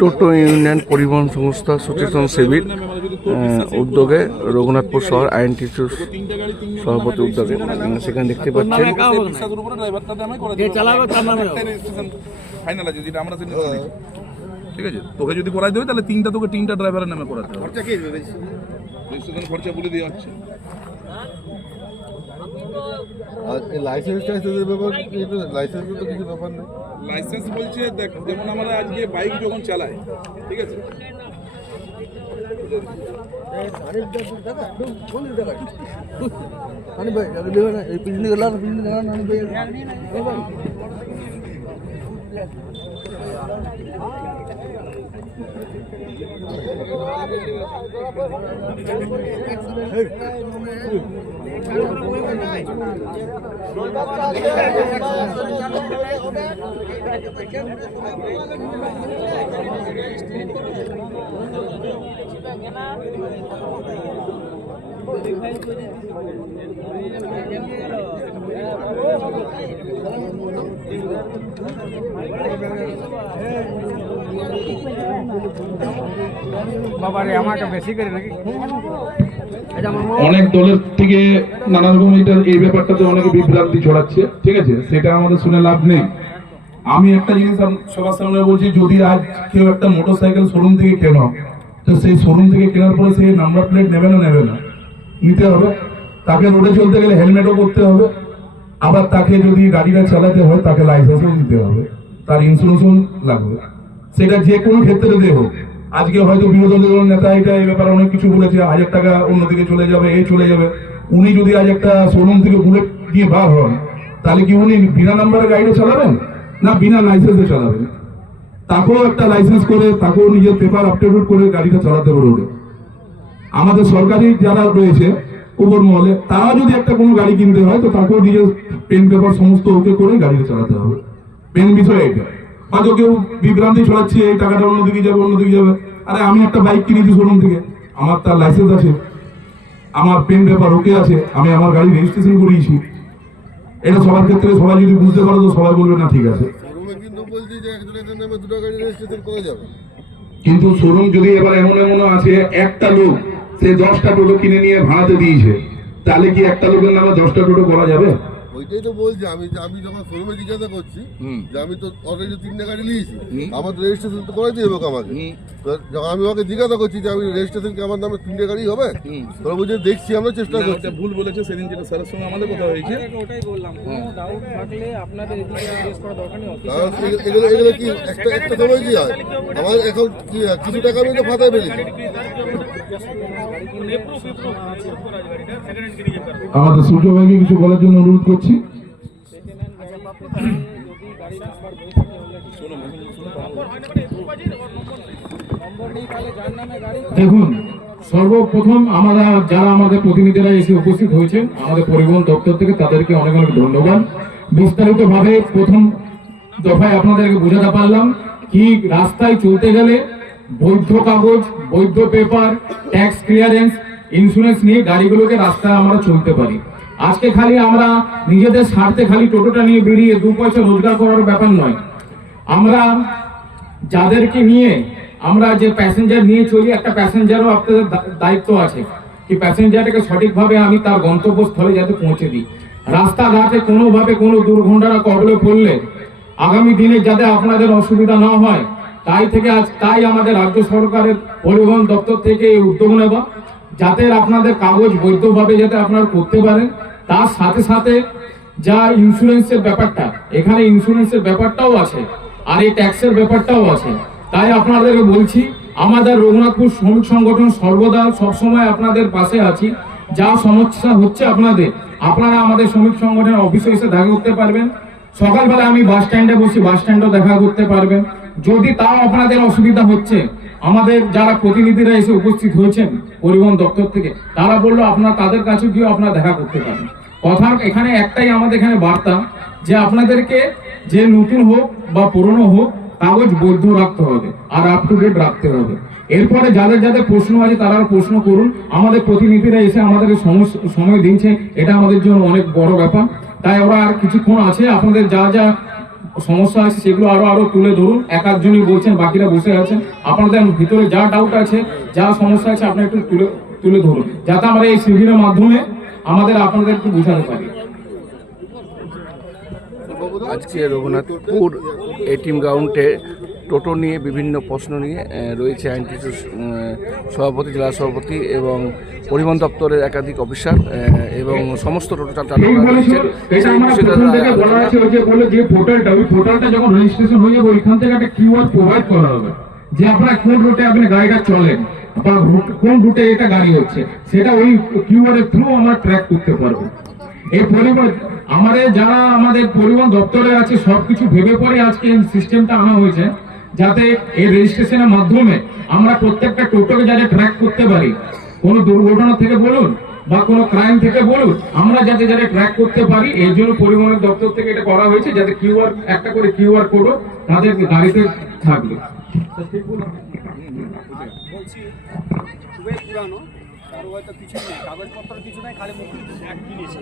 টোটো union পরিবহন সংস্থা সচেতন শিবির উদ্যোগে রঘুনাথপুর শহর আইএনটিসির সভাপতি উদ্যোগে। সেখানে দেখতে পাচ্ছেন। যে চালাবে তার নামে হবে। ফাইনাল আছে যেটা আমরা ঠিক আছে? তোকে যদি করাই দেবে তাহলে তিনটা তোকে তিনটা ড্রাইভারের নামে করাতে হবে। খরচা বলে দেওয়া হচ্ছে লাইসেন্স টাইসেন্সের ব্যাপার লাইসেন্স তো কিছু ব্যাপার নেই। লাইসেন্স বলছে দেখ যেমন আমরা আজকে বাইক যখন চালাই ঠিক আছে? Hey, অনেক দলের থেকে নানা রকম এটা এই ব্যাপারটাতে অনেকে বিভ্রান্তি ছড়াচ্ছে, ঠিক আছে? সেটা আমাদের শুনে লাভ নেই। আমি একটা জিনিস সবার সামনে বলছি, যদি আজ কেউ একটা মোটরসাইকেল শোরুম থেকে কেন, তো সেই শোরুম থেকে কেনার পরে সেই নাম্বার প্লেট নেবে না নেবে না? নিতে হবে। তাকে রোডে চলতে গেলে হেলমেটও করতে হবে। আবার তাকে যদি গাড়িটা চালাতে হয়, তাকে লাইসেন্সও নিতে হবে। তার ইন্স্যুরেন্সও লাগবে। সেটা যে কোনো ক্ষেত্রে হোক। আজকে হয়তো বিরোধী দলের নেতা এটা এই ব্যাপারে অনেক কিছু বলেছে হাজার টাকা অন্যদিকে চলে যাবে এই চলে যাবে। উনি যদি আজ একটা শোরুম থেকে বুলেট দিয়ে বার হন, তাহলে কি উনি বিনা নাম্বারে গাড়িটা চালাবেন? না বিনা লাইসেন্সে চালাবেন? তাকেও একটা লাইসেন্স করে, তাকেও নিজের পেপার আপডেট করে গাড়িটা চালাতে রোডে। আমাদের সরকারি যারা রয়েছে উপর মহলে, তারা যদি একটা কোনো গাড়ি কিনতে হয়, তো তাকেও নিজের পেন পেপার সমস্ত ওকে করে গাড়িটা চালাতে হবে। পেন বিষয় এটা। হয়তো কেউ বিভ্রান্তি ছড়াচ্ছে এই টাকাটা অন্যদিকে যাবে অন্যদিকে যাবে। আরে আমি একটা বাইক কিনেছি শোরুম থেকে। আমার তার লাইসেন্স আছে। আমার পেন পেপার ওকে আছে। আমি আমার গাড়ি রেজিস্ট্রেশন করিয়েছি। এটা সবার ক্ষেত্রে সবাই যদি বুঝতে পারো তো সবাই বলবে না ঠিক আছে। কিন্তু শোরুম যদি এবার এমন এমন আছে একটা লোক সে দশটা টোটো কিনে নিয়ে ভাড়াতে দিয়েছে তাহলে কি একটা লোকের নামে দশটা টোটো করা যাবে? ওইটাই তো বলছি আমি আমি যখন শোরুমে জিজ্ঞাসা করছি যে আমি তো অলরেডি তিনটে গাড়ি নিয়েছি আমার তো রেজিস্ট্রেশন তো করাই দিয়ে হবে আমাকে যখন আমি ওকে জিজ্ঞাসা করছি যে আমি রেজিস্ট্রেশন কি আমার নামে তিনটে গাড়ি হবে? তোরা বলছে দেখছি আমরা চেষ্টা করছি। ভুল বলেছে সেদিন যেটা স্যারের সঙ্গে আমাদের কথা হয়েছে। ওটাই বললাম কোনো ডাউট থাকলে আপনাদের জিজ্ঞেস করা দরকার নেই এগুলো- এগুলো কি একটা একটা সময় কি হয়? আমার এখন কি হয়, কিছু টাকা আমি তো ফাঁদায় পেরেছি আমাদের সূর্য ভাইকে কিছু বলার জন্য অনুরোধ করছি। দেখুন, সর্বপ্রথম আমরা যারা আমাদের প্রতিনিধিরা এসে উপস্থিত হয়েছেন, আমাদের পরিবহন দপ্তর থেকে তাদেরকে অনেক অনেক ধন্যবাদ। বিস্তারিত ভাবে প্রথম দফায় আপনাদেরকে বোঝাতে পারলাম, কি রাস্তায় চলতে গেলে বৈধ কাগজ, বৈধ পেপার ট্যাক্স ক্লিয়ারেন্স ইন্স্যুরেন্স নিয়ে গাড়িগুলোকে রাস্তায় আমরা চলতে পারি। আজকে খালি আমরা নিজেদের স্বার্থে খালি টোটোটা নিয়ে বেরিয়ে দু পয়সা রোজগার করার ব্যাপার নয়। আমরা যাদেরকে নিয়ে আমরা যে প্যাসেঞ্জার নিয়ে চলি, একটা প্যাসেঞ্জারও আপনাদের দায়িত্ব আছে কি প্যাসেঞ্জারটাকে সঠিকভাবে আমি তার গন্তব্যস্থলে যাতে পৌঁছে দিই। রাস্তাঘাটে কোনোভাবে কোনো দুর্ঘটনা কবলে পড়লে আগামী দিনে যাতে আপনাদের অসুবিধা না হয় তাই থেকে আজ তাই আমাদের রাজ্য সরকারের পরিবহন দপ্তর থেকে এই উদ্যোগ নেওয়া যাতে আপনাদের কাগজ বৈধভাবে যাতে আপনারা করতে পারেন। তার সাথে সাথে যা ইন্স্যুরেন্সের ব্যাপারটা, এখানে ইন্স্যুরেন্সের ব্যাপারটাও আছে, আর এই ট্যাক্সের ব্যাপারটাও আছে। তাই আপনাদেরকে বলছি, আমাদের রঘুনাথপুর শ্রমিক সংগঠন সর্বদা সবসময় আপনাদের পাশে আছি। যা সমস্যা হচ্ছে আপনাদের, আপনারা আমাদের শ্রমিক সংগঠনের অফিসে এসে দেখা করতে পারবেন। সকালবেলা আমি বাস স্ট্যান্ডে বসি বাস স্ট্যান্ডও দেখা করতে পারবেন। যদি তাও আপনাদের অসুবিধা হচ্ছে, আমাদের যারা প্রতিনিধিরা এসে উপস্থিত হয়েছেন পরিবহন দপ্তর থেকে, তারা বলল আপনারা তাদের কাছে গিয়ে আপনারা দেখা করতে পারেন। কথা এখানে একটাই আমাদের এখানে বার্তা, যে আপনাদেরকে যে নতুন হোক বা পুরনো হোক, কাগজ বৈধ রাখতে হবে, আর আপ টু ডেট রাখতে হবে। এরপরে যাদের যাদের প্রশ্ন আছে তারা প্রশ্ন করুন। আমাদের প্রতিনিধিরা এসে আমাদেরকে সমস- সময় দিচ্ছে এটা আমাদের জন্য অনেক বড় ব্যাপার। তাই ওরা আর কিছুক্ষণ আছে, আপনাদের যা যা সমস্যা আছে সেগুলো আরও আরও তুলে ধরুন। এক একজনই বলছেন, বাকিরা বসে আছেন। আপনাদের ভিতরে যা ডাউট আছে, যা সমস্যা আছে আপনারা একটু তুলে তুলে ধরুন। যাতে আমরা এই শিবিরের মাধ্যমে আমাদের আপনাদের একটু বোঝাতে পারি। আজকে রঘুনাথপুর এটিএম গ্রাউন্ডে টোটো নিয়ে বিভিন্ন প্রশ্ন নিয়ে রয়েছে আইনটিসির সভাপতি জেলা সভাপতি এবং পরিবহন দপ্তরের একাধিক অফিসার এবং সমস্ত টোটো চালকরা রয়েছেন সেই বিষয়ে বলা আছে যে পোর্টালটা ওই পোর্টালটা যখন রেজিস্ট্রেশন হয়ে যাবে ওইখান থেকে একটা কিউআর প্রোভাইড করা হবে। যে আপনারা কোন রুটে আপনি গাড়িটা চলেন বা কোন রুটে এটা গাড়ি হচ্ছে সেটা ওই কিউআর এর থ্রু আমরা ট্র্যাক করতে পারব। এই পরিবহন আমাদের যারা আমাদের পরিবহন দপ্তরে আছে সবকিছু ভেবে পরে আজকে এই সিস্টেমটা আনা হয়েছে। যাতে এই রেজিস্ট্রেশনের মাধ্যমে আমরা প্রত্যেকটা টোটোকে যাতে ট্র্যাক করতে পারি। কোনো দুর্ঘটনা থেকে বলুন বা কোনো ক্রাইম থেকে বলুন, আমরা যাতে যাতে ট্র্যাক করতে পারি। এর জন্য পরিবহনের দপ্তর থেকে এটা করা হয়েছে, যাতে কিউআর একটা করে কিউআর কোডও তাদের গাড়িতে থাকবে। বলছি, খুবই পুরানো। কারও হয়তো কিছু নেই কাগজপত্র কিছু নেই খালি মুখে এক কিনেছে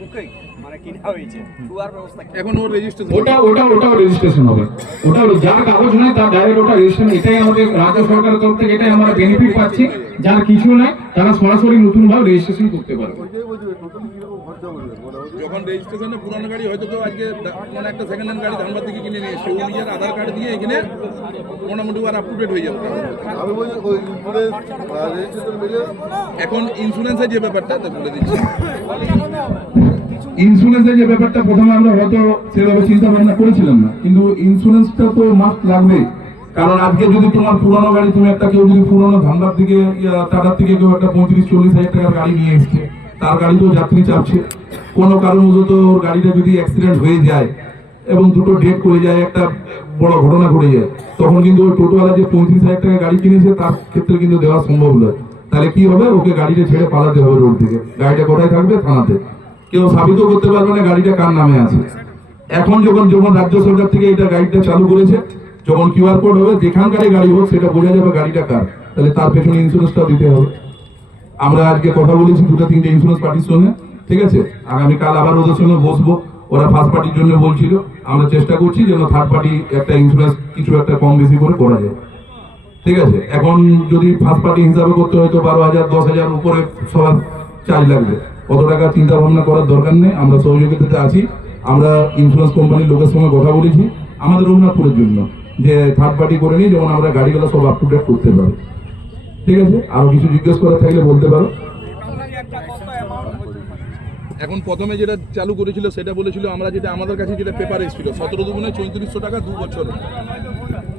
মুখেই মানে কিনা হয়েছে দুয়ার ব্যবস্থা এখন ওর রেজিস্ট্রেশন ওটা ওটা ওটাও রেজিস্ট্রেশন হবে। ওটা যার কাগজ নেই তার ডাইরেক্ট ওটা রেজিস্ট্রেশন এটাই আমাদের রাজ্য সরকারের তরফ থেকে এটাই আমরা বেনিফিট পাচ্ছি। যার কিছু নাই তারা সরাসরি নতুন ভাবে রেজিস্ট্রেশন করতে পারবে। ওইটাই যখন রেজিস্ট্রেশনে পুরানো গাড়ি হয়তো কেউ আজকে মানে একটা সেকেন্ড হ্যান্ড গাড়ি ধানবাদ থেকে কিনে নিয়ে ও নিজের আধার কার্ড দিয়ে এখানে মোটামুটি আর আপ টু ডেট হয়ে যাবে এখন ইন্স্যুরেন্সের যে ব্যাপারটা তা বলে দিচ্ছি। ইন্স্যুরেন্সের যে ব্যাপারটা প্রথমে আমরা হয়তো সেভাবে চিন্তা ভাবনা করেছিলাম না কিন্তু ইন্স্যুরেন্সটা তো মাস্ট লাগবে। কারণ আজকে যদি তোমার পুরনো গাড়ি তুমি একটা কেউ যদি পুরনো ধান্দার দিকে টাটার থেকে কেউ একটা পঁয়ত্রিশ চল্লিশ হাজার টাকার গাড়ি নিয়ে এসছে তার গাড়ি তো যাত্রী চাপছে কোনো কারণবশত ওর গাড়িটা যদি অ্যাক্সিডেন্ট হয়ে যায় এবং দুটো ডেট করে যায়, একটা বড় ঘটনা ঘটে যায়, তখন কিন্তু ওই টোটোওয়ালা যে পঁয়ত্রিশ হাজার টাকা গাড়ি কিনেছে, তার ক্ষেত্রে কিন্তু দেওয়া সম্ভব নয়। তাহলে কি হবে? ওকে গাড়িটা ছেড়ে পালাতে হবে রোড থেকে। গাড়িটা কোথায় থাকবে? থানাতে। কেউ সাবিত করতে পারবে না গাড়িটা কার নামে আছে। এখন যখন যখন রাজ্য সরকার থেকে এটা গাড়িটা চালু করেছে, যখন কিউআর কোড হবে, যেখানকারই গাড়ি হোক, সেটা বোঝা যাবে গাড়িটা কার। তাহলে তার পেছনে ইন্স্যুরেন্সটা দিতে হবে। আমরা আজকে কথা বলেছি দুটো তিনটে ইন্স্যুরেন্স পার্টির সঙ্গে, ঠিক আছে? আগামীকাল আবার ওদের সঙ্গে বসবো। ওরা ফার্স্ট পার্টির জন্য বলছিল, আমরা চেষ্টা করছি যেন থার্ড পার্টি একটা ইন্স্যুরেন্স কিছু একটা কম বেশি করে করা যায়। ঠিক আছে? এখন যদি ফার্স্ট পার্টি হিসাবে করতে হয় তো বারো হাজার, দশ হাজার উপরে সবার চার্জ লাগবে। কত টাকা চিন্তা ভাবনা করার দরকার নেই, আমরা সহযোগিতাতে আছি। আমরা ইন্স্যুরেন্স কোম্পানির লোকের সঙ্গে কথা বলেছি, আমাদের রঘুনাথপুরের জন্য, যে থার্ড পার্টি করে নিই যেমন আমরা গাড়িগুলো সব আপ টু ডেট করতে পারি। ঠিক আছে? আরও কিছু জিজ্ঞেস করার থাকলে বলতে পারো। এখন প্রথমে যেটা চালু করেছিল সেটা বলেছিল আমরা যেটা আমাদের কাছে যেটা পেপার এসেছিল সতেরো দুগুণে চৌত্রিশশো টাকা দু বছরে।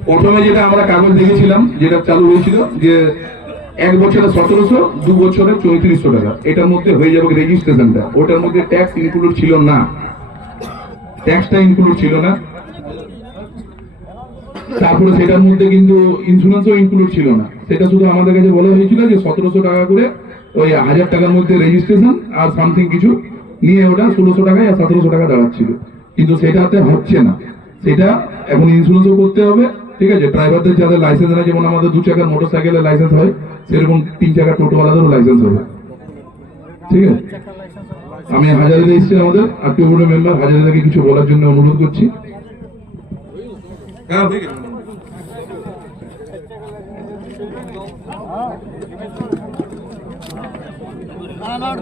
প্রথমে যেটা আমরা কাগজ দেখেছিলাম যেটা চালু হয়েছিল যে এক বছরে সতেরোশো দু বছরে চৌত্রিশশো টাকা। এটার মধ্যে হয়ে যাবে রেজিস্ট্রেশনটা ওটার মধ্যে ট্যাক্স ইনক্লুড ছিল না। ট্যাক্সটা ইনক্লুড ছিল না। তারপরে সেটার মধ্যে কিন্তু ইন্স্যুরেন্সও ইনক্লুড ছিল না। সেটা শুধু আমাদের কাছে বলা হয়েছিল যে সতেরোশো টাকা করে ওই হাজার টাকার মধ্যে রেজিস্ট্রেশন আর সামথিং কিছু নিয়ে ওটা ষোলোশো টাকায় আর সতেরোশো টাকা দাঁড়াচ্ছিল। কিন্তু সেটাতে হচ্ছে না। সেটা এখন ইন্স্যুরেন্সও করতে হবে, ঠিক আছে? ড্রাইভারদের যাদের লাইসেন্স নেই যেমন আমাদের দু চাকার মোটর সাইকেলের লাইসেন্স হয়, সেরকম তিন চাকার টোটোওয়ালাদেরও লাইসেন্স হবে। ঠিক আছে? আমি হাজারিতে এসেছি আমাদের আত্মীয় বোর্ডের মেম্বার, হাজারিদাকে কিছু বলার জন্য অনুরোধ করছি। হ্যাঁ ঠিক আছে তো।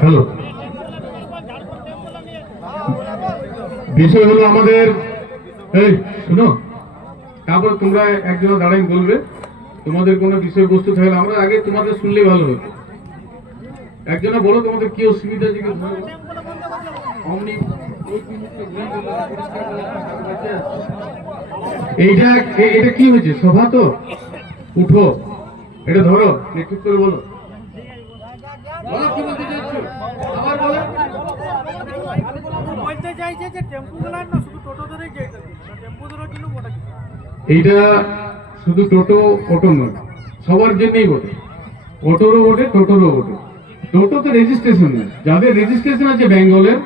হ্যালো। বিষয় হলো আমাদের এই শুনো। তারপর তোমরা একজন দাঁড়াই বলবে। তোমাদের কোনো বিষয়বস্তু থাকলে আমরা আগে তোমাদের শুনলে ভালো হতো। একজনে বলো তোমাদের কি অসুবিধা জিজ্ঞেস। এইটা এটা কি হয়েছে? সভা তো? উঠো। এটা ধরো একটু করে বলো। এইটা শুধু টোটো, অটো নয়, সবার জন্যই বটে। অটোরও বটে, টোটোরও বটে। টোটোতে রেজিস্ট্রেশন নেই। যাদের রেজিস্ট্রেশন আছে বেঙ্গলের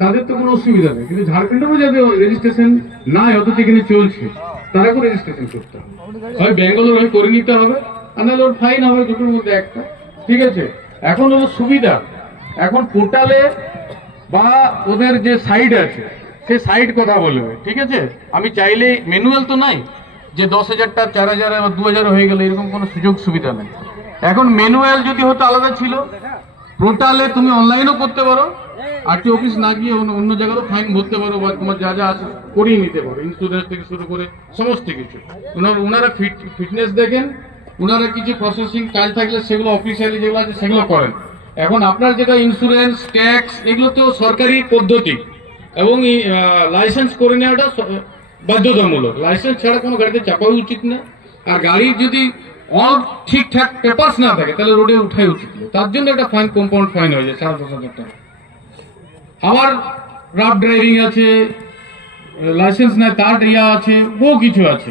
তাদের তো কোনো অসুবিধা নেই। কিন্তু ঝাড়খণ্ডেরও যাদের রেজিস্ট্রেশন নাই, অথচ এখানে চলছে, তারাকেও রেজিস্ট্রেশন করতে হবে। হয় বেঙ্গলের হয় করে নিতে হবে, আর নাহলে ওর ফাইন হবে দুটোর মধ্যে একটা। ঠিক আছে? এখন হলো সুবিধা। এখন পোর্টালে বা ওদের যে সাইট আছে, সে সাইট কথা বলবে। ঠিক আছে? আমি চাইলে ম্যানুয়াল তো নাই যে দশ হাজারটা, চার হাজার বা দু হাজার হয়ে গেলে এরকম কোনো সুযোগ সুবিধা নেই। এখন ম্যানুয়াল যদি হতো আলাদা ছিল। পোর্টালে তুমি অনলাইনও করতে পারো। আরটি অফিস না গিয়ে অন্য জায়গায়ও ফাইন ভরতে পারো বা তোমার যা যা আছে করিয়ে নিতে পারো। ইন্স্যুরেন্স থেকে শুরু করে সমস্ত কিছু। ওনারা ওনারা ফিট ফিটনেস দেখেন। ওনারা কিছু প্রসেসিং কাজ থাকলে সেগুলো অফিসিয়ালি যেগুলো আছে সেগুলো করেন। এখন আপনার যেটা ইন্স্যুরেন্স ট্যাক্স এগুলো তো সরকারি পদ্ধতি। এবং লাইসেন্স করে নেওয়াটা বাধ্যতামূলক। লাইসেন্স ছাড়া কোনো গাড়িতে চাপাও উচিত না। আর গাড়ির যদি অল ঠিকঠাক পেপার্স না থাকে, তাহলে রোডে উঠাই উচিত তার জন্য একটা ফাইন, কম্পাউন্ড ফাইন হয়ে যায় সাড়ে দশ হাজার টাকা। আবার রাফ ড্রাইভিং আছে, লাইসেন্স নাই তার ইয়া আছে বহু কিছু আছে।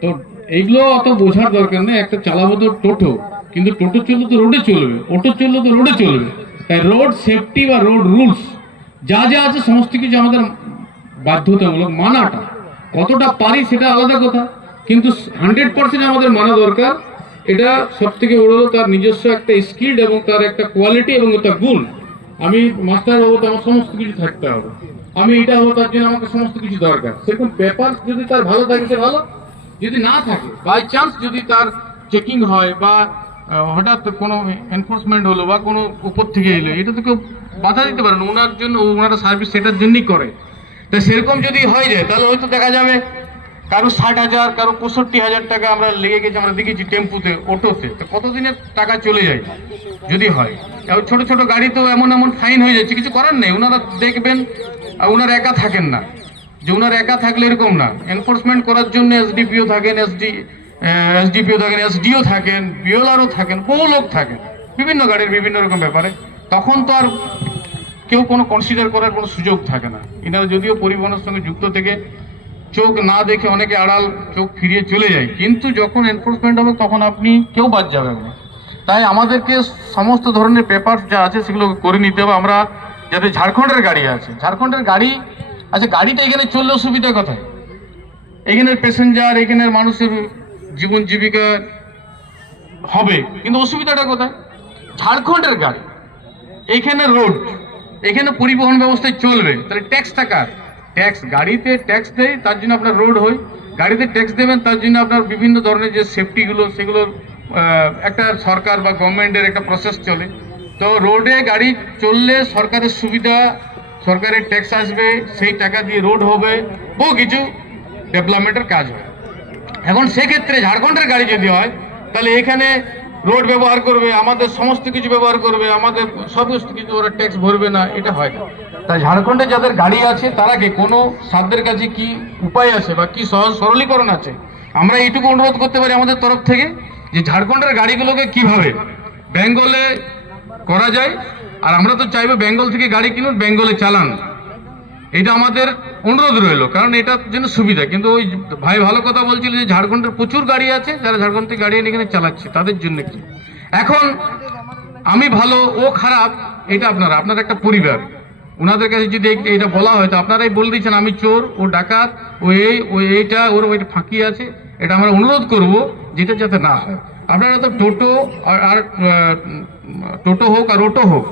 তো এইগুলো অত বোঝার দরকার নেই, একটা চালাবো তো টোটো, কিন্তু টোটো চললে তো রোডে চলবে, অটো চললে তো রোডে চলবে। তাই রোড সেফটি বা রোড রুলস, যা যা আছে, সমস্ত কিছু আমাদের বাধ্যতামূলক মানাটা। কতটা পারি সেটা আলাদা কথা। কিন্তু হান্ড্রেড পার্সেন্ট আমাদের মানা দরকার। এটা সব থেকে বড় হলো তার নিজস্ব একটা স্কিল এবং তার একটা কোয়ালিটি এবং তার গুণ। আমি মাস্টার হব তো আমার সমস্ত কিছু থাকতে হবে। আমি এটা হব তার জন্য আমাকে সমস্ত কিছু দরকার। সেরকম পেপার যদি তার ভালো থাকে সে ভালো। যদি না থাকে বাই চান্স যদি তার চেকিং হয় বা হঠাৎ কোনো এনফোর্সমেন্ট হলো বা কোনো উপর থেকে এলো, এটা তো কেউ বাধা দিতে পারে না। ওনার জন্য, ওনারা সার্ভিস সেটার জন্যই করে। তা সেরকম যদি হয়ে যায় তাহলে হয়তো দেখা যাবে কারও ষাট হাজার, কারও পঁয়ষট্টি হাজার টাকা আমরা লেগে গেছি, আমরা দেখেছি টেম্পুতে, অটোতে। তো কতদিনের টাকা চলে যায় যদি হয়? এবার ছোট ছোট গাড়ি তো এমন এমন ফাইন হয়ে যাচ্ছে, কিছু করার নেই। ওনারা দেখবেন, আর ওনারা একা থাকেন না। যে ওনারা একা থাকলে এরকম না। এনফোর্সমেন্ট করার জন্য এসডিপিও থাকেন এসডি এসডিপিও থাকেন এসডিও থাকেন বিওলারও থাকেন, বহু লোক থাকেন। বিভিন্ন গাড়ির বিভিন্ন রকম ব্যাপারে। তখন তো আর কেউ কোনো কনসিডার করার কোনো সুযোগ থাকে না। এনারা যদিও পরিবহনের সঙ্গে যুক্ত থেকে চোখ না দেখে অনেকে আড়াল চোখ ফিরিয়ে চলে যায়। কিন্তু যখন এনফোর্সমেন্ট হবে, তখন আপনি কেউ বাদ যাবেন না। তাই আমাদেরকে সমস্ত ধরনের পেপার যা আছে সেগুলো করে নিতে হবে। আমরা যাতে ঝাড়খণ্ডের গাড়ি আছে। ঝাড়খণ্ডের গাড়ি আচ্ছা গাড়িটা এখানে চললেও অসুবিধা কোথায়? এখানের প্যাসেঞ্জার এখানের মানুষের জীবন জীবিকা হবে। কিন্তু অসুবিধাটা কোথায়? ঝাড়খণ্ডের গাড়ি। এখানে রোড এখানে পরিবহন ব্যবস্থায় চলবে। তাহলে ট্যাক্স টাকার ট্যাক্স গাড়িতে ট্যাক্স দেয়, তার জন্য আপনার রোড হয়। গাড়িতে ট্যাক্স দেবেন, তার জন্য আপনার বিভিন্ন ধরনের যে সেফটিগুলো সেগুলো একটা সরকার বা গভর্নমেন্টের একটা প্রসেস চলে। তো রোডে গাড়ি চললে সরকারের সুবিধা, সরকারের ট্যাক্স আসবে, সেই টাকা দিয়ে রোড হবে, বহু কিছু ডেভেলপমেন্টের কাজ হয় এখন সেক্ষেত্রে ঝাড়খণ্ডের গাড়ি যদি হয়, তাহলে এখানে রোড ব্যবহার করবে, আমাদের সমস্ত কিছু ব্যবহার করবে, আমাদের সমস্ত কিছু, ওরা ট্যাক্স ভরবে না, এটা হয় না। তাই ঝাড়খণ্ডে যাদের গাড়ি আছে, তারা কি কোনো সাধ্যের কাছে কি উপায় আছে বা কি সহজ সরলীকরণ আছে? আমরা এইটুকু অনুরোধ করতে পারি আমাদের তরফ থেকে যে ঝাড়খণ্ডের গাড়িগুলোকে কীভাবে বেঙ্গলে করা যায়, আর আমরা তো চাইব বেঙ্গল থেকে গাড়ি কিনুন, বেঙ্গলে চালান। এটা আমাদের অনুরোধ রইল কারণ এটার জন্য সুবিধা। কিন্তু ওই ভাই ভালো কথা বলছিল যে ঝাড়খণ্ডের প্রচুর গাড়ি আছে যারা ঝাড়খণ্ড থেকে গাড়ি এখানে চালাচ্ছে তাদের জন্য কি? এখন আমি ভালো ও খারাপ এটা আপনারা আপনার একটা পরিবার। ওনাদের কাছে যদি এটা বলা হয় তো আপনারাই বলে দিচ্ছেন আমি চোর ও ডাকাত ও এই ও এইটা ওর ওইটা ফাঁকি আছে। এটা আমরা অনুরোধ করব যেটা যাতে না হয়। আপনারা তো টোটো আর আর, টোটো হোক আর অটো হোক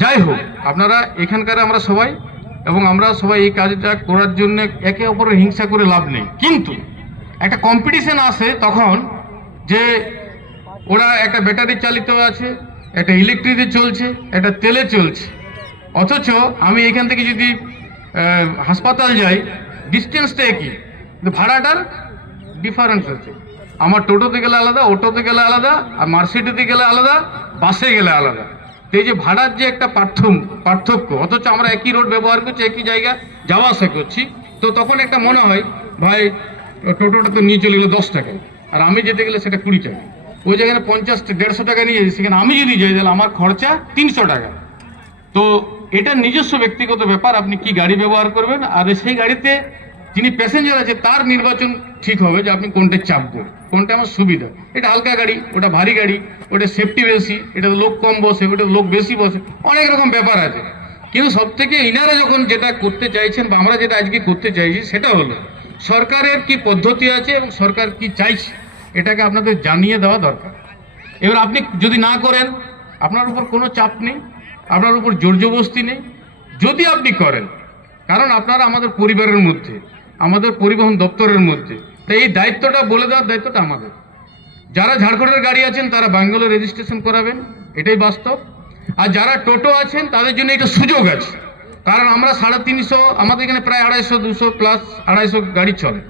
যাই হোক আপনারা এখানকার আমরা সবাই এবং আমরা সবাই এই কাজটা করার জন্য একে অপরের হিংসা করে লাভ নেই। কিন্তু একটা কম্পিটিশন আসে তখন যে ওরা একটা ব্যাটারি চালিত আছে, একটা ইলেকট্রিকে চলছে, একটা তেলে চলছে। অথচ আমি এখান থেকে যদি হাসপাতাল যাই ডিস্টেন্সটা একই, কিন্তু ভাড়াটার ডিফারেন্স আছে আমার টোটোতে গেলে আলাদা, অটোতে গেলে আলাদা, আর মার্সিডিতে গেলে আলাদা বাসে গেলে আলাদা। তো এই যে ভাড়ার যে একটা পার্থক্য পার্থক্য, অথচ আমরা একই রোড ব্যবহার করছি, একই জায়গা যাওয়া আসা করছি, তো তখন একটা মনে হয়, ভাই, টোটোটা তো নিয়ে চলে গেলো দশ টাকা। আর আমি যেতে গেলে সেটা কুড়ি টাকা। ওই জায়গায় পঞ্চাশ দেড়শো টাকা নিয়ে যাই, সেখানে আমি যদি যাই, তাহলে আমার খরচা তিনশো টাকা। তো এটা নিজস্ব ব্যক্তিগত ব্যাপার, আপনি কি গাড়ি ব্যবহার করবেন? আর সেই গাড়িতে যিনি প্যাসেঞ্জার আছে, তার নির্বাচন ঠিক হবে যে আপনি কোনটা চাপবেন কোনটা আমার সুবিধা? এটা হালকা গাড়ি, ওটা ভারী গাড়ি, ওটা সেফটি বেশি এটা লোক কম বসে ওটা লোক বেশি বসে, অনেক রকম ব্যাপার আছে। কিন্তু সব থেকে ইনারা যখন যেটা করতে চাইছেন বা আমরা যেটা আজকে করতে চাইছি, সেটা হলো, সরকারের কি পদ্ধতি আছে এবং সরকার কি চাইছে? এটাকে আপনাদের জানিয়ে দেওয়া দরকার। এবার আপনি যদি না করেন, আপনার উপর কোনো চাপ নেই, আপনার উপর জোর জবস্তি নেই। যদি আপনি করেন, কারণ আপনারা আমাদের পরিবারের মধ্যে, আমাদের পরিবহন দপ্তরের মধ্যে তাই এই দায়িত্বটা বলে দেওয়ার দায়িত্বটা আমাদের। যারা ঝাড়খণ্ডের গাড়ি আছেন, তারা ব্যাঙ্গালোর রেজিস্ট্রেশন করাবেন। এটাই বাস্তব। আর যারা টোটো আছেন, তাদের জন্য এটা সুযোগ আছে। কারণ আমরা সাড়ে তিনশো, আমাদের এখানে প্রায় আড়াইশো, দুশো প্লাস আড়াইশো গাড়ি চলে।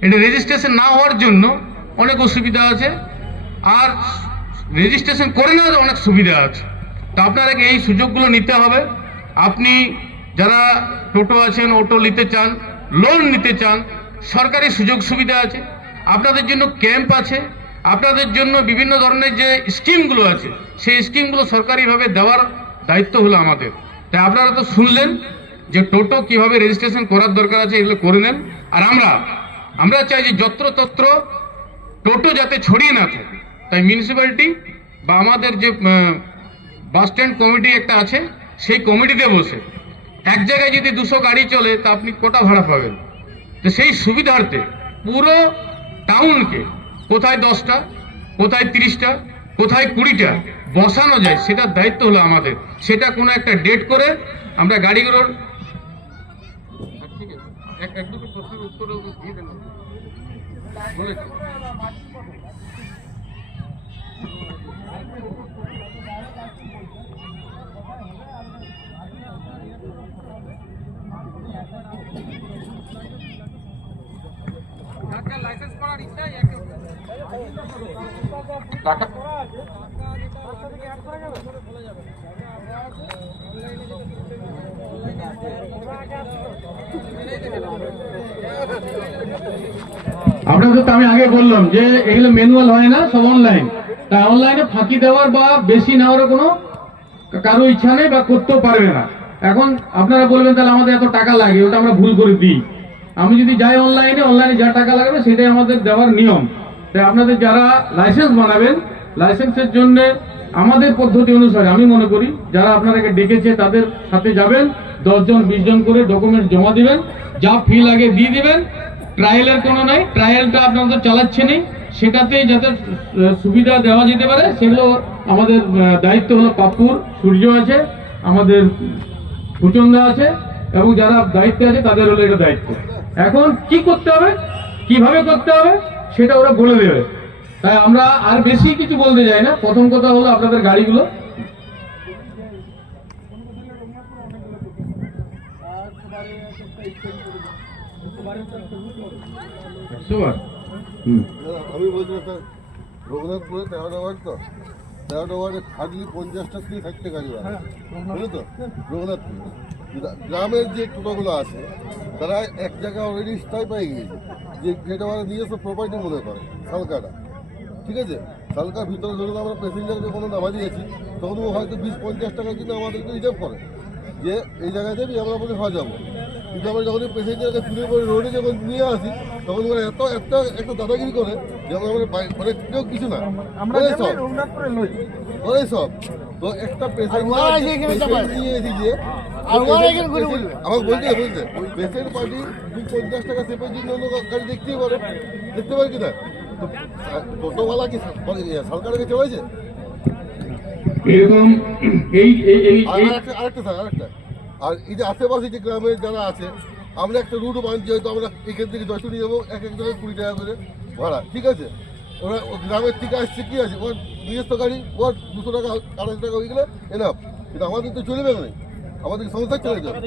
এটা রেজিস্ট্রেশন না হওয়ার জন্য অনেক অসুবিধা আছে। আর রেজিস্ট্রেশন করে নেওয়ার অনেক সুবিধা আছে। তো আপনাদেরকে এই সুযোগগুলো নিতে হবে। আপনি যারা টোটো আছেন, অটো নিতে চান লোন নিতে চান সরকারি সুযোগ সুবিধা আছে, আপনাদের জন্য ক্যাম্প আছে, আপনাদের জন্য বিভিন্ন ধরনের যে স্কিমগুলো আছে, সেই স্কিমগুলো সরকারিভাবে দেওয়ার দায়িত্ব হলো আমাদের। তাই আপনারা তো শুনলেন যে টোটো কীভাবে রেজিস্ট্রেশন করার দরকার আছে, এগুলো করে নেন। আর আমরা আমরা চাই যে যত্রতত্র টোটো যাতে ছড়িয়ে না থাকে। তাই মিউনিসিপ্যালিটি বা আমাদের যে বাস স্ট্যান্ড কমিটি একটা আছে, সেই কমিটিতে বসে। এক জায়গায় যদি দুশো গাড়ি চলে, তা আপনি কটা ভাড়া পাবেন? তো সেই সুবিধার্থে পুরো টাউনকে কোথায় দশটা, কোথায় তিরিশটা, কোথায় কুড়িটা বসানো যায় সেটার দায়িত্ব হলো আমাদের। সেটা কোনো একটা ডেট করে আমরা গাড়িগুলোর এক এক দুটো প্রশ্নের উত্তর দিয়ে দেন বলেছি টাকা আপনাদের তো আমি আগে বললাম যে এগুলো ম্যানুয়াল হয় না সব অনলাইন তাই অনলাইনে ফাঁকি দেওয়ার বা বেশি নেওয়ার কোনো কারও ইচ্ছা নেই বা করতেও পারবে না। এখন আপনারা বলবেন তাহলে আমাদের এত টাকা লাগে ওটা আমরা ভুল করে দিই। আমি যদি যাই অনলাইনে অনলাইনে যা টাকা লাগবে সেটাই আমাদের দেওয়ার নিয়ম। তাই আপনাদের যারা লাইসেন্স বানাবেন, লাইসেন্সের জন্য আমাদের পদ্ধতি অনুসারে আমি মনে করি, যারা আপনাদেরকে ডেকেছে তাদের সাথে যাবেন, দশজন বিশ জন করে ডকুমেন্টস জমা দিবেন, যা ফি লাগে দিয়ে দিবেন। ট্রায়ালের কোনো নাই, ট্রায়ালটা আপনাদের চালাচ্ছেনই সেটাতে যাতে সুবিধা দেওয়া যেতে পারে, সেগুলো আমাদের দায়িত্ব হলো পাপুর সূর্য আছে, আমাদের সুচন্দা আছে, এবং যারা দায়িত্বে আছে তাদের হলো এটা দায়িত্ব। এখন কি করতে হবে? কীভাবে করতে হবে? সেটা ওরা বলে দেবে। তাই আমরা আর বেশি কিছু বলতে যাই না। প্রথম কথা হলো আপনাদের গাড়িগুলো। আমি বলছিলাম স্যার রঘুনাথপুরে তেরোটা ওয়ার্ড তো। তেরোটা ওয়ার্ডে হার্ডলি পঞ্চাশটা থেকে ষাটটা গাড়ি বার বুঝলি তো? রঘুনাথপুর। গ্রামের যে টোটোগুলো আছে তারা এক জায়গায় অলরেডি স্থায়ী পেয়ে গিয়েছে। যে যেটা ওরা নিজস্ব প্রপার্টি মনে করে সালকাটা। ঠিক আছে? সালকার ভিতরে ধরুন আমরা প্যাসেঞ্জারকে কোনো নামা দিয়েছি তখন ও হয়তো বিশ পঞ্চাশ টাকা কিন্তু আমাদেরকে রিজার্ভ করে। যে এই জায়গায় যাবি আমরা বলে হওয়া যাব। কিন্তু আমরা যখন প্যাসেঞ্জারকে ফিরে করে রোডে যখন নিয়ে আসি তখন ওরা এত এত একটা দাদাগিরি করে যেমন আমরা মানে কেউ কিছু না। ওরাই সব। ওরাই সব। তো একটা পেশেন্ট নিয়ে এসি যে আমাকে বলতে পার্টি দু পঞ্চাশ টাকা সেপের জন্য গাড়ি দেখতেই পারে। দেখতে পারে কিনা তো টোটোওয়ালা কি সরকারের কাছে হয়েছে? এরকম এই এই এই আর এই আরেকটা আরেকটা স্যার আরেকটা। আর এই যে আশেপাশে যে গ্রামের যারা আছে আমরা একটা রুট বানছি হয়তো আমরা এখান থেকে যশোরী যাব এক একজনের কুড়ি টাকা করে ভাড়া ঠিক আছে? ওরা ও গ্রামের থেকে আসছে কি আছে? ওর নিজস্ব গাড়ি ওর দুশো টাকা আড়াইশো টাকা হয়ে গেলে এনাফ কিন্তু আমাদের তো চলবে না। আমাদের সংসার চলে যাবে।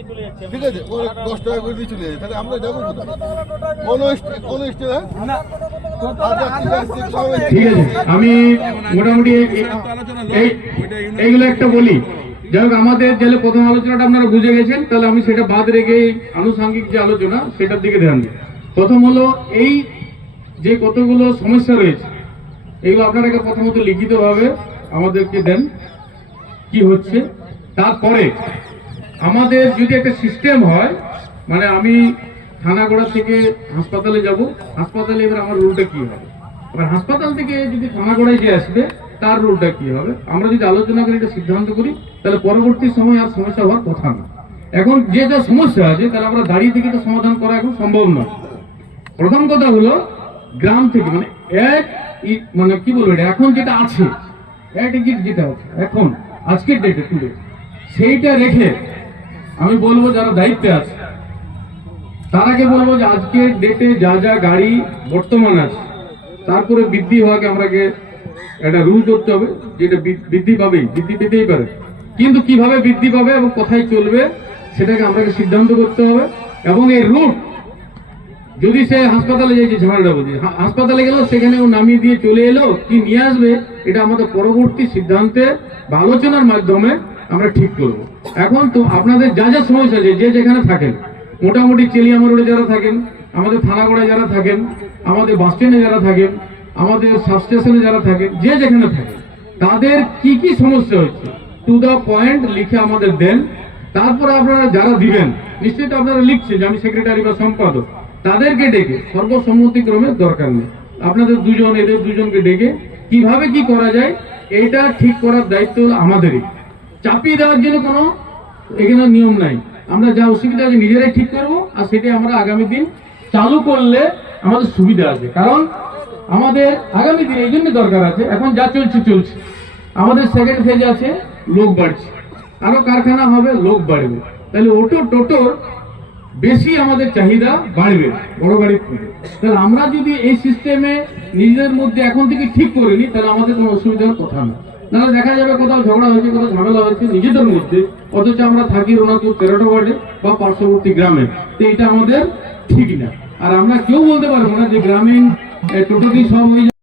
ঠিক আছে ওর দশ টাকা করে দিয়ে চলে যাবে। তাহলে আমরা যাব কোথায়? কোনো কোনো না আসছে, গ্রামের ঠিক আছে। আমি মোটামুটি এই- এই এইগুলো একটা বলি। যাই হোক আমাদের জেলে প্রথম আলোচনাটা আপনারা বুঝে গেছেন তাহলে আমি সেটা বাদ রেখে আনুষঙ্গিক যে আলোচনা সেটার দিকে ধ্যান দিই। প্রথম হলো এই যে কতগুলো সমস্যা রয়েছে এগুলো আপনারাকে প্রথমত লিখিতভাবে আমাদেরকে দেন কি হচ্ছে। তারপরে আমাদের যদি একটা সিস্টেম হয় মানে আমি থানাগড়া থেকে হাসপাতালে যাব, হাসপাতালে এবার আমার রুলটা কি হবে? এবার হাসপাতাল থেকে যদি থানাগড়ায় যে আসবে, তার রোলটা কি হবে? আমরা যদি আলোচনা করে এটা সিদ্ধান্ত করি, তাহলে পরবর্তী সময় আর সমস্যা হওয়ার কথা না। এখন যে যা সমস্যা আছে, তাহলে আমরা দাঁড়িয়ে থেকে এটা সমাধান করা এখন সম্ভব নয় প্রথম কথা হলো, গ্রাম থেকে মানে এক মানে কি বলব এটা, এখন যেটা আছে, এক টিকিট যেটা আছে, এখন, আজকের ডেটে তুলে সেইটা রেখে আমি বলব যারা দায়িত্বে আছে তারাকে বলব যে আজকের ডেটে যা যা গাড়ি বর্তমান আছে, তারপরে বৃদ্ধি হওয়াকে আমরাকে একটা রুল করতে হবে যেটা বৃদ্ধি পাবেই, বৃদ্ধি পেতেই পারে। কিন্তু কীভাবে বৃদ্ধি পাবে এবং কোথায় চলবে, সেটাকে আমরাকে সিদ্ধান্ত করতে হবে, এবং এই রুট যদি সে হাসপাতালে যাই যে ঝামেলাটা বলছি হাসপাতালে গেল সেখানে ও নামিয়ে দিয়ে চলে এলো, কি নিয়ে আসবে, এটা আমাদের পরবর্তী সিদ্ধান্তে বা আলোচনার মাধ্যমে আমরা ঠিক করব। এখন তো আপনাদের যা যা সমস্যা আছে, যে যেখানে থাকেন, মোটামুটি চেলিয়ামা রোডে যারা থাকেন, আমাদের থানাগড়ায় যারা থাকেন, আমাদের বাস স্ট্যান্ডে যারা থাকেন, আমাদের সাব স্টেশনে যারা থাকেন, যে যেখানে থাকেন, তাদের কি কি সমস্যা হচ্ছে? টু দ্য পয়েন্ট লিখে আমাদের দেন। তারপর আপনারা যারা দিবেন, নিশ্চয়ই তো আপনারা লিখছেন যে আমি সেক্রেটারি বা সম্পাদক, তাদেরকে ডেকে, সর্বসম্মতিক্রমে দরকার নেই। আপনাদের দুজন, এদের দুজনকে ডেকে, কীভাবে কি করা যায়, এটা ঠিক করার দায়িত্ব আমাদেরই। চাপিয়ে দেওয়ার জন্য কোনো এখানে নিয়ম নাই। আমরা যা অসুবিধা আছে নিজেরাই ঠিক করব, আর সেটাই আমরা আগামী দিন চালু করলে আমাদের সুবিধা আছে। কারণ আমাদের আগামী দিন এই জন্য দরকার আছে, এখন যা চলছে চলছে। আমাদের সেকেন্ড ফেজ আছে, লোক বাড়ছে। আরও কারখানা হবে, লোক বাড়বে। তাহলে অটো, টোটোর বেশি আমাদের চাহিদা বাড়বে, বড় গাড়ির থেকে তাহলে আমরা যদি এই সিস্টেমে নিজেদের মধ্যে এখন থেকে ঠিক করে নিই, তাহলে আমাদের কোনো অসুবিধার কথা না নাহলে দেখা যাবে কোথাও ঝগড়া হয়েছে, কোথাও ঝামেলা হয়েছে, নিজেদের মধ্যে। অথচ আমরা থাকি রোনাপুর তেরোটা ওয়ার্ডে বা পার্শ্ববর্তী গ্রামে। তো এটা আমাদের ঠিক না। আর আমরা কেউ বলতে পারব না যে গ্রামীণ টোটো কি সব হয়ে।